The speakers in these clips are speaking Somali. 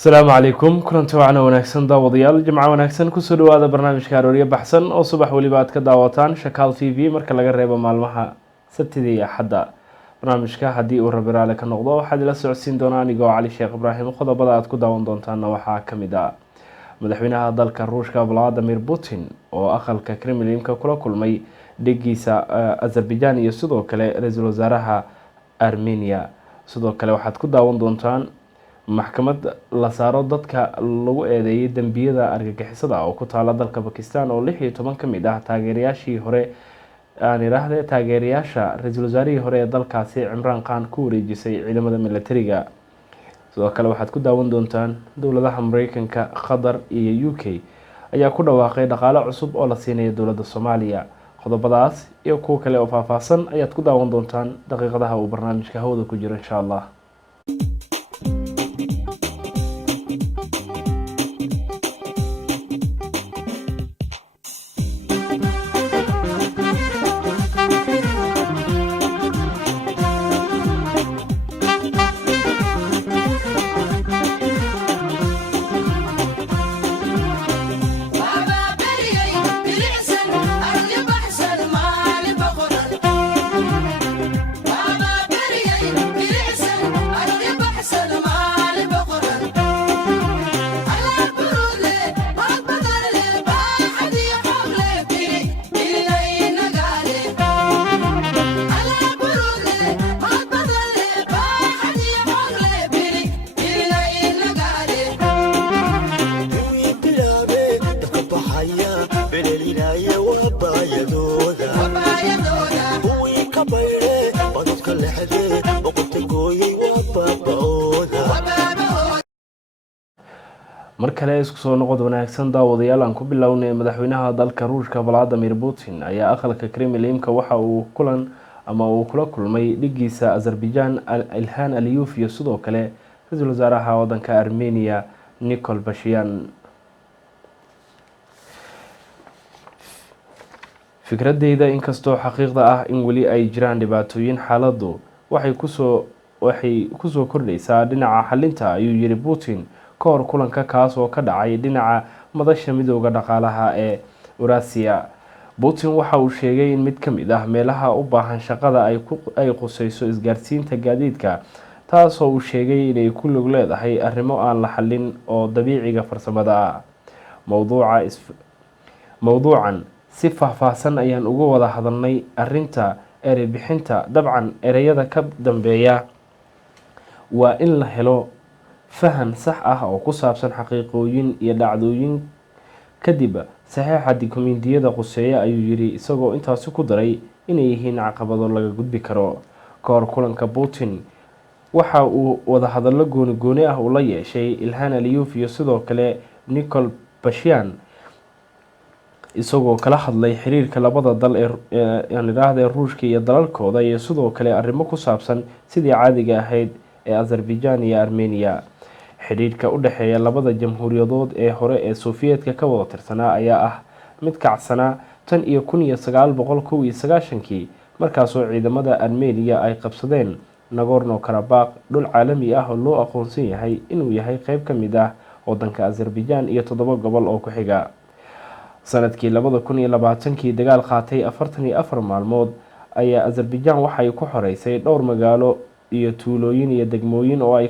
السلام عليكم كلنتي وعنا wanaagsan daawadayaal jimca wanaagsan ku soo dhawaada barnaamijka arooriye baxsan oo subax waliba aad ka daawataan Shakaal TV marka laga reebo maalmaha Sabtida iyo Axadda barnaamijka hadii uu rabiraale ka noqdo waxaad la socodsiin doonaa anigoo Cali Sheekh Ibraahim qodobada aad ku daawan doontaan waxaa kamid ah madaxweynaha dalka Ruushka Vladimir Putin oo aqalka Kremlin-ka kula kulmay dhigiisa Azerbaijan iyo sidoo kale ra'iisul wasaaraha Armenia sidoo kale waxaad ku daawan doontaan maxkamad la saaro dadka lagu eedeeyay dambiyada argagixisada oo ku taala dalka Pakistan oo 16 kamid ah taageerayaashii hore aan iraahday taageerayaasha ra'iisul wasaarihii hore ee dalkaasi Imran Khan ku wareejisay ciidamada militariga sidoo kale waxaad ku daawan doontaan dawladaha Mareykanka Qatar iyo UK ayaa ku dhawaaqay dhaqaale cusub oo la siinayo dawladda Soomaaliya qodobadaas iyo kuwa kale oo faahfaahsan ayaad ku daawan doontaan daqiiqadaha uu barnaamijka hawada ku jiro insha Allah markale isku soo noqod wanaagsan daawadayaal aan ku bilownay madaxweynaha dalka Ruushka Vladimir Putin ayaa aqalka Kremlin-ka waxa uu kula kulmay dhigiisa Azerbaijan Ilhan Aliyev iyo sidoo kale ra'iisul wasaaraha wadanka Armenia Nikol Pashinyan fikradeyda inkastoo xaqiiqda ah in wali ay jiraan dhibaatooyin xaaladu waxay ku soo kordhaysaa dhinaca xalinta ayuu yiri Putin koor kulanka kaas oo ka dhacay dhinaca madasha midowga dhaqaalaha ee Eurasia Putin waxa uu sheegay in mid kamid ah meelaha u baahan shaqada ay qusayso isgaarsiinta gaadiidka taas oo uu sheegay inay ku lug leedahay arrimo aan la xalin oo dabiiciga farsamada mawduucan si faahfaahsan ayaan uga wada hadalnay arinta erey bixinta dabcan ereyada ka dambeeya waa in la helo fahan sax ah oo ku saabsan xaqiiqooyin iyo dhacdooyin kadib saxiixa dukumeentiyada quseeya ayuu yiri isagoo intaas ku daray inay yihiin caqabado laga gudbi karo koor kulanka Putin waxa uu wada hadallo gooni ah uu la yeeshay Ilhan Aliyev iyo sidoo kale Nikol Pashinyan isagoo kala hadlay xiriirka labada dal ee Ruushka iyo dalalkooda iyo sidoo kale arrimo ku saabsan sidii caadiga ahayd ee Azerbaijan iyo Armenia xiriirka u dhaxeeya labada jamhuuriyadood ee hore ee Soofiyeedka ka wada tirsanaa ayaa ah mid kacsanaa tan iyo 1991 markaas oo ciidamada Armenia ay qabsadeen Nagorno-Karabakh dhul caalami ah oo loo aqoonsan yahay inuu yahay qayb kamid ah wadanka Azerbaijan iyo 7 gobol oo ku xiga sanadkii 2020 dagaal qaatay 44 maalmood ayaa Azerbaijan waxay ku xoreysay dhowr magaalo iyo tuulooyin iyo degmooyin oo ay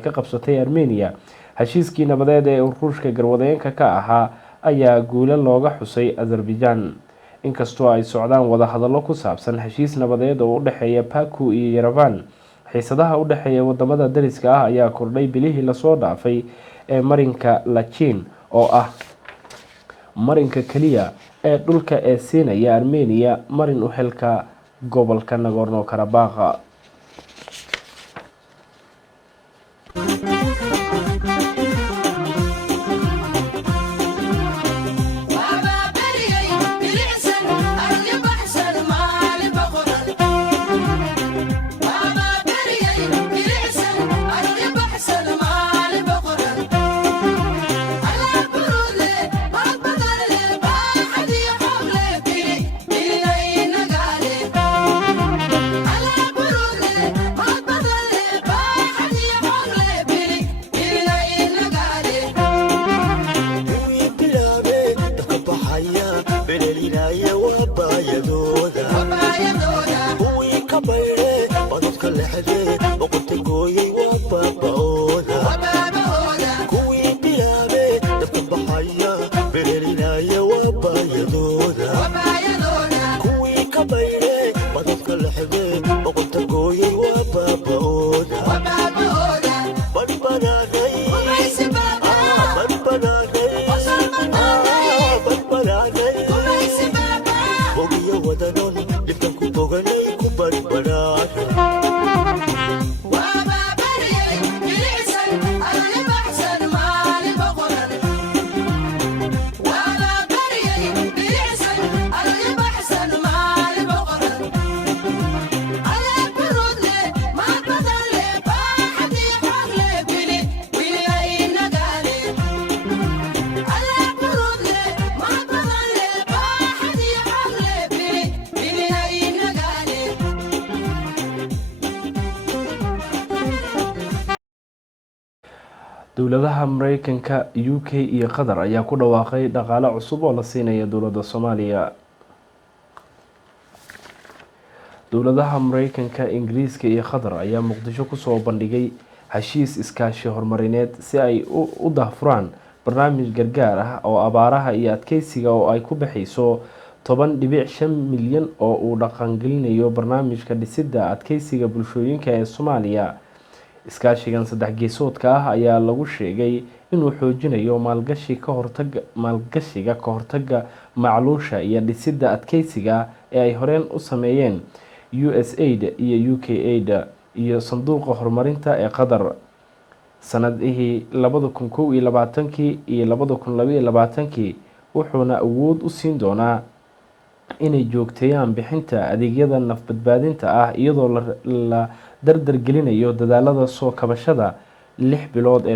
ka qabsatay Armenia heshiiskii nabadeed ee Ruushka garwadeenka ka ahaa ayaa guulo looga xusay Azerbaijan inkastoo ay socdaan wada hadallo ku saabsan heshiis nabadeed oo u dhaxeeya Baku iyo Yerevan xiisadaha u dhaxeeya wadamada dariska ah ayaa kordhay bilihii la soo dhaafay ee marinka Lachin oo ah marinka kaliya ee dhulka ee siinaya Armenia marin u helka gobolka Nagorno-Karabakh dowladaha Mareykanka, UK iyo Qatar ayaa ku dhawaaqay dhaqaale cusub oo la siinayo dowladda Soomaaliya. dowladaha Mareykanka, Ingiriiska iyo Qatar ayaa Muqdisho kusoo bandhigay heshiis iskaashi horumarineed si ay u daahfuraan barnaamij gargaar ah oo abaaraha iyo adkeysiga oo ay ku baxayso 10.5 milyan oo uu dhaqangelinayo barnaamijka dhisidda adkeysiga bulshooyinka ee Soomaaliya. Iskaashigan saddex geesoodka ah ayaa lagu sheegay inuu xoojinayo maalgashiga ka hortagga macluusha iyo dhisidda adkeysiga ee ay horeen u sameeyeen USAID iyo UKAID iyo sanduuqa horumarinta ee Qatar. sanadihii 2021 iyo 2022 wuxuuna awood u siin doonaa inay joogteeyaan bixinta adeegyada naf-badbaadinta ah iyadoo la dardar gelinayo dadaalada soo kabashada 6 bilood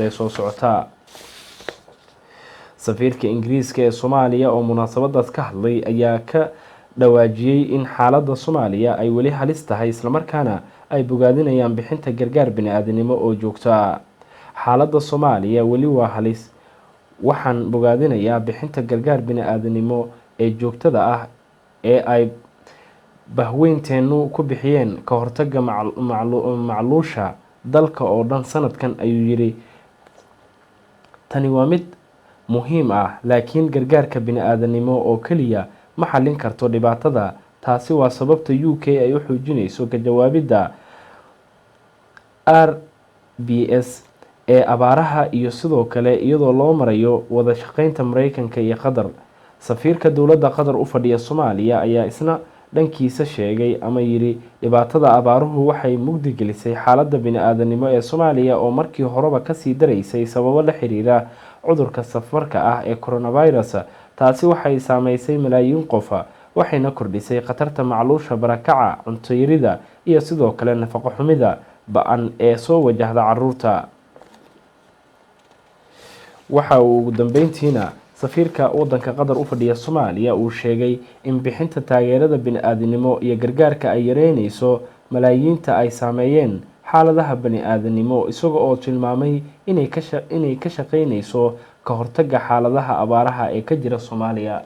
ee soo socota. Safiirka Ingiriiska ee Soomaaliya oo munaasabadaas ka hadlay ayaa ka dhawaajiyay in xaaladda Soomaaliya ay weli halis tahay isla markaana ay bogaadinayaan bixinta gargaar bini'aadanimo oo joogto ah. Xaaladda Soomaaliya weli waa halis. Waxaan bogaadinayaa bixinta gargaar bini'aadanimo ee joogtada ah ee ay bahweynteenu ku bixiyeen ka hortagga macluusha dalka oo dhan sanadkan, ayuu yiri. Tani waa mid muhiim ah, laakiin gargaarka bini'aadanimo oo kaliya ma xallin karto dhibaatada. Taasi waa sababta UK ay u xoojinayso ka jawaabidda RBS ee abaaraha iyo sidoo kale iyadoo loo marayo wada shaqeynta Mareykanka iyo Qatar. Safiirka dowladda Qatar u fadhiya Soomaaliya ayaa isna dhankiisa sheegay ama yiri dhibaatada abaaruhu waxay mugdi gelisay xaaladda bini'aadanimo ee Soomaaliya oo markii horeba kasii daraysay sababo la xiriira cudurka safarka ah ee coronavirus. Taasi waxay saameysay malaayiin qof, waxayna kordhisay khatarta macluusha, barakaca, cunto yarida iyo sidoo kale nafaqo xumida ba'an ee soo wajahda carruurta. Waxa uu ugu dambeyntiina safiirka waddanka Qatar u fadhiya Soomaaliya uu sheegay in bixinta taageerada bini'aadanimo iyo gargaarka ay yareynayso malaayiinta ay saameeyeen xaaladaha bini'aadanimo, isaga oo tilmaamay inay ka shaqeynayso ka hortagga xaaladaha abaaraha ee ka jira Soomaaliya.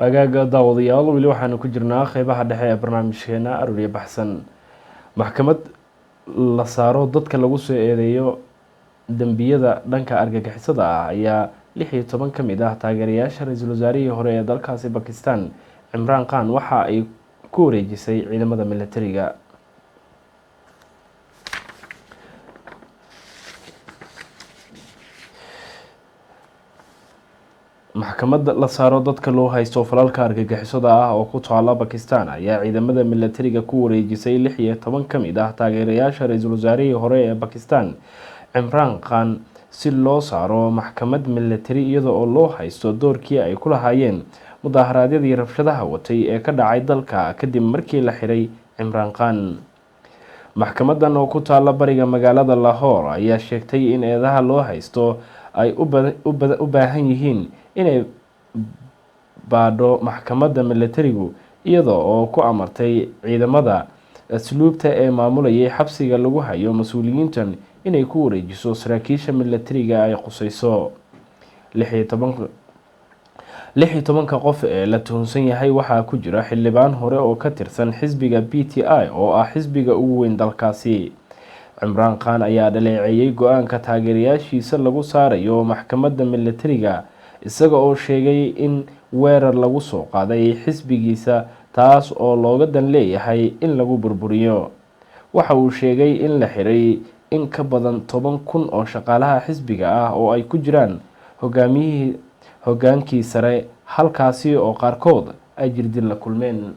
Wagaaga daawadayaal, weli waxaanu ku jirnaa qeybaha dhexe ee barnaamijkeena Arooriye Baxsan. Maxkamad la saaro dadka lagu soo eedeeyo dambiyada dhanka argagixisada ah ayaa 16 ka mid ah taageerayaasha ra'iisul wasaarihii hore ee dalkaasi Pakistan Imran Khan waxa ay ku wareejisay ciidamada militariga. maxkamadda la saaro dadka loo haysto falalka argagixisada ah oo ku taala Pakistan ayaa ciidamada militariga ku wareejisay 16 ka mid ah taageerayaasha ra'iisul wasaarihii hore ee Pakistan Imran Khan si loo saaro maxkamad militari iyadoo oo loo haysto doorkii ay ku lahaayeen mudaharaadyadii rabshadaha watay ee ka dhacay dalka kadib markii la xiray Imran Khan. maxkamadan oo ku taala bariga magaalada Lahore ayaa sheegtay in eedaha loo haysto ay u baahan yihiin inay baadho maxkamadda militarigu iyadoo oo ku amartay ciidamada asluubta ee maamulayay xabsiga lagu hayo mas'uuliyiintan inay ku wareejiso saraakiisha militariga ay qusayso. 16 qof ee la tuhunsan yahay waxaa ku jira xildhibaan hore oo ka tirsan xisbiga PTI oo ah xisbiga ugu weyn dalkaasi. Imran Khan ayaa dhaleeceeyay go'aanka taageerayaashiisa lagu saarayo maxkamadda militariga isaga oo sheegay in weerar lagu soo qaaday xisbigiisa taas oo looga dan leeyahay in lagu burburiyo. waxa uu sheegay in la xiray in ka badan 10,000 oo shaqaalaha xisbiga ah oo ay ku jiraan hogaankii sare halkaasi oo qaarkood ay jirdil la kulmeen.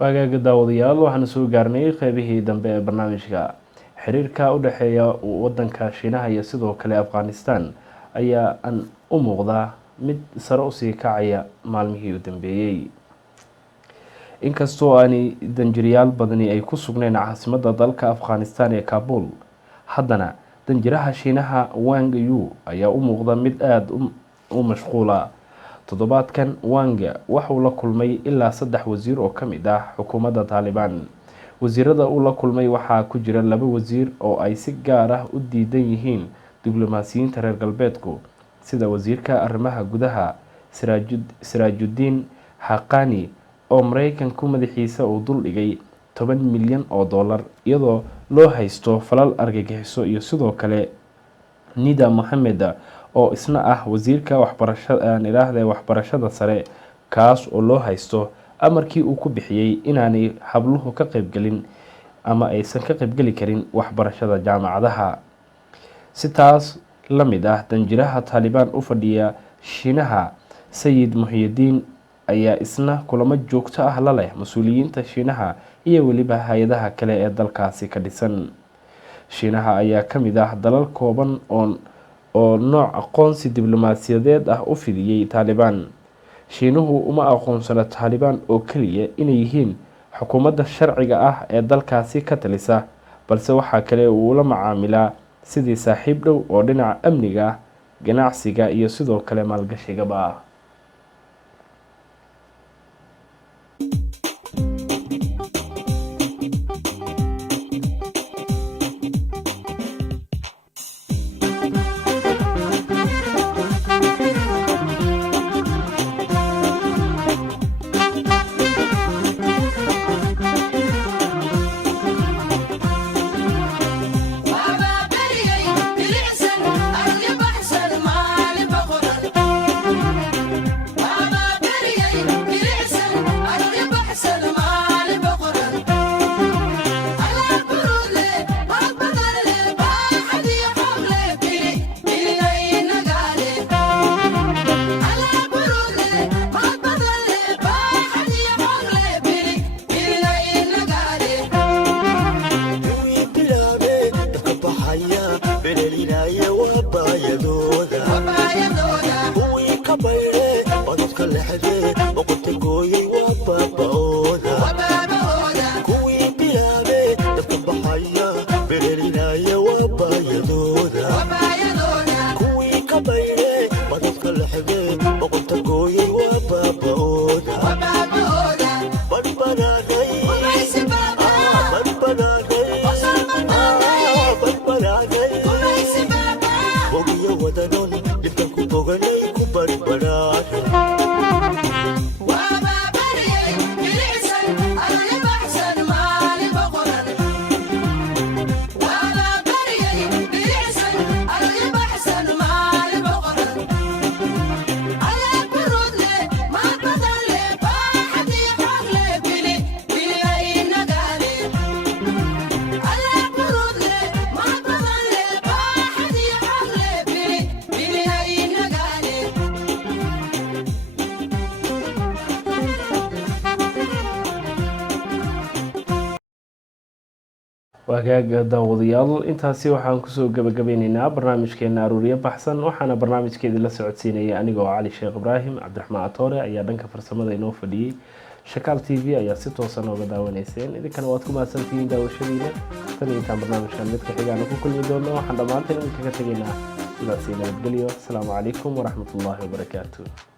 waagaaga daawadayaal waxaan soo gaarnay qaybihii dambe ee barnaamijka xiriirka u dhexeeya wadanka Shiinaha iyo sidoo kale Afghanistan ayaa u muuqda mid sare u sii kacaya maalmihii u dambeeyay. inkastoo aanay danjirayaal badani ay ku sugneen caasimadda dalka Afghanistan ee Kabul, haddana danjiraha Shiinaha Wang Yi ayaa u muuqda mid aad u mashquula. toddobaadkan Wang wuxuu la kulmay ilaa 3 wasiir oo ka mid ah xukuumadda Taliban. wasiirada uu la kulmay waxaa ku jira 2 wasiir oo ay si gaar ah u diidan yihiin diblomaasiyiinta reer galbeedku, sida wasiirka arrimaha gudaha Sirajuddin Haqqani oo Mareykanku madaxiisa uu dul dhigay $10 milyan iyadoo loo haysto falal argagixiso, iyo sidoo kale Nida Mohammed oo isna ah wasiirka waxbarashada sare, kaas oo loo haysto amarkii uu ku bixiyay inaanay habluhu ka qaybgelin ama aysan ka qaybgeli karin waxbarashada jaamacadaha. si taas la mid ah, danjiraha Taliban u fadhiya Shiinaha Sayid Muhyiddin ayaa isna kulamo joogto ah la leh mas'uuliyiinta Shiinaha iyo weliba hay'adaha kale ee dalkaasi ka dhisan. Shiinaha ayaa ka mid ah dalal kooban oo nooc aqoonsi diblomaasiyadeed ah u fidiyay Taliban. Shiinuhu uma aqoonsana Taliban oo kaliya inay yihiin xukuumadda sharciga ah ee dalkaasi ka talisa, balse waxa kale uu la macaamilaa sidii saaxiib dhow oo dhinaca amniga, ganacsiga iyo sidoo kale maalgashigaba. wagaaga daawadayaal, intaasi waxaan kusoo gabagabeynaynaa barnaamijkeena aruuriye baxsan. waxaana barnaamijkeedii la socodsiinayay anigoo Cali Sheekh Ibraahim. Cabdiraxmaan Atoore ayaa dhanka farsamada inoo fadhiyay. Shakaal TV ayaa si toosan uga daawanayseen. idinkana waad ku mahadsantihiin daawashadiina. tan iyo intaan barnaamijkan mid ka xigaana ku kulmi doono, waxaan dhammaanteen idinkaga tegaynaa sidaas nabadgelyo. Asalaamu calaykum waraxmatullaahi wabarakaatuh.